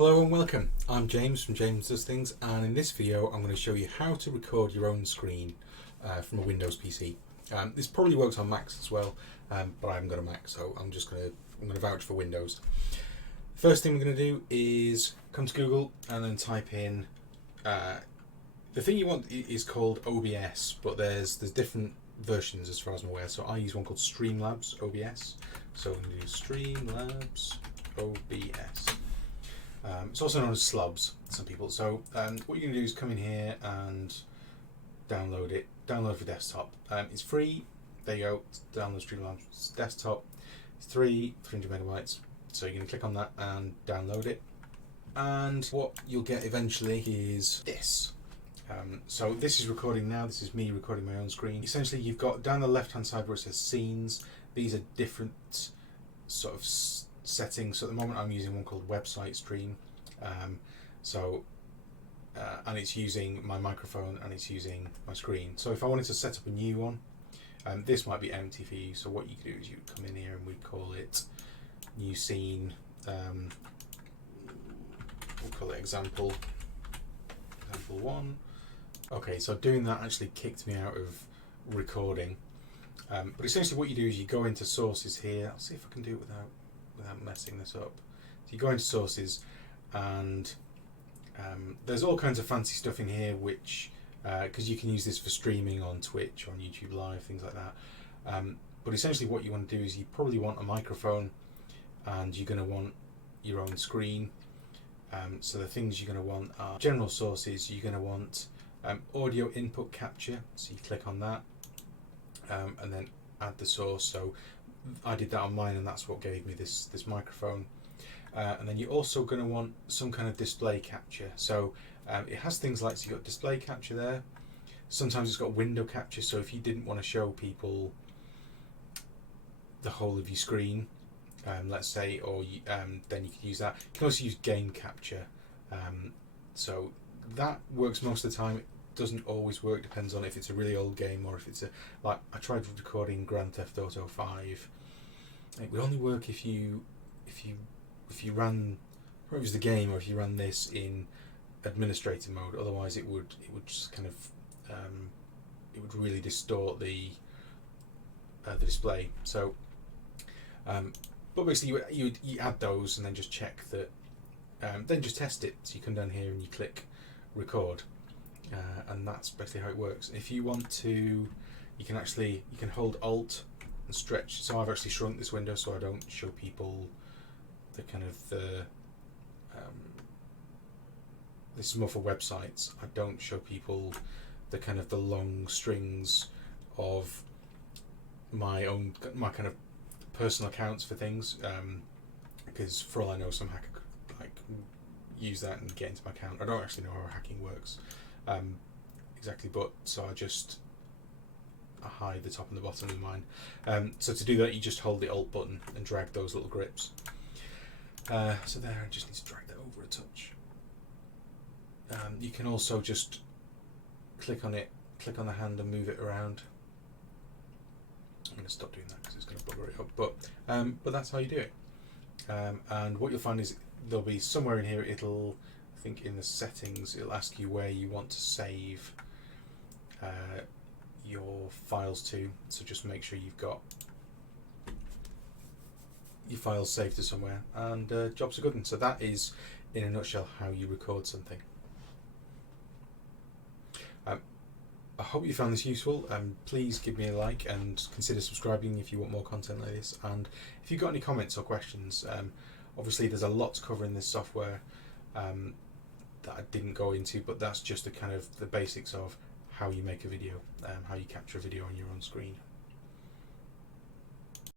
Hello and welcome. I'm James from James Does Things, and in this video I'm going to show you how to record your own screen from a Windows PC. This probably works on Macs as well, but I haven't got a Mac, so I'm going to vouch for Windows. First thing we're going to do is come to Google and then type in the thing you want is called OBS, but there's different versions as far as I'm aware. So I use one called Streamlabs OBS. So I'm going to do Streamlabs OBS. It's also known as Slubs to some people. So what you're going to do is come in here and download it. Download for desktop. It's free. There you go. Download Streamlabs desktop. It's 300 megabytes. So you're going to click on that and download it. And what you'll get eventually is this. So this is recording now. This is me recording my own screen. Essentially, you've got down the left-hand side where it says scenes. These are different sort of settings. So at the moment I'm using one called website stream, and it's using my microphone and it's using my screen. So if I wanted to set up a new one, this might be empty for you, so what you could do is you would come in here and we call it new scene. We'll call it example 1. Okay, so doing that actually kicked me out of recording, but essentially what you do is you go into sources here. I'll see if I can do it without messing this up. So you go into sources and there's all kinds of fancy stuff in here which because you can use this for streaming on Twitch or on YouTube Live, things like that, but essentially what you want to do is you probably want a microphone and you're going to want your own screen. So the things you're going to want are general sources. You're going to want audio input capture, so you click on that and then add the source. So I did that on mine and that's what gave me this microphone. And then you're also going to want some kind of display capture. So it has things like, so you've got display capture there. Sometimes it's got window capture, so if you didn't want to show people the whole of your screen, let's say, or then you could use that. You can also use game capture. So that works most of the time. It doesn't always work, depends on if it's a really old game or if it's like I tried recording Grand Theft Auto 5. It would only work if you ran, or it was the game, or if you ran this in administrator mode. Otherwise it would just kind of it would really distort the display. So but basically you add those and then just check that, then just test it. So you come down here and you click record, and that's basically how it works. If you want to, you can hold Alt and stretch. So I've actually shrunk this window so I don't show people the kind of this is more for websites. I don't show people the kind of the long strings of my kind of personal accounts for things, because for all I know some hacker could like use that and get into my account. I don't actually know how hacking works exactly, but so I hide the top and the bottom of mine. So to do that you just hold the Alt button and drag those little grips. So there, I just need to drag that over a touch. You can also just click on the hand and move it around. I'm going to stop doing that because it's going to bugger it up, but that's how you do it. And what you'll find is there'll be somewhere in here, I think in the settings, it'll ask you where you want to save your files to. So just make sure you've got your files saved to somewhere, and jobs are good. And so that is, in a nutshell, how you record something. I hope you found this useful. Please give me a like and consider subscribing if you want more content like this. And if you've got any comments or questions, obviously there's a lot to cover in this software that I didn't go into, but that's just the kind of the basics of how you make a video, how you capture a video on your own screen.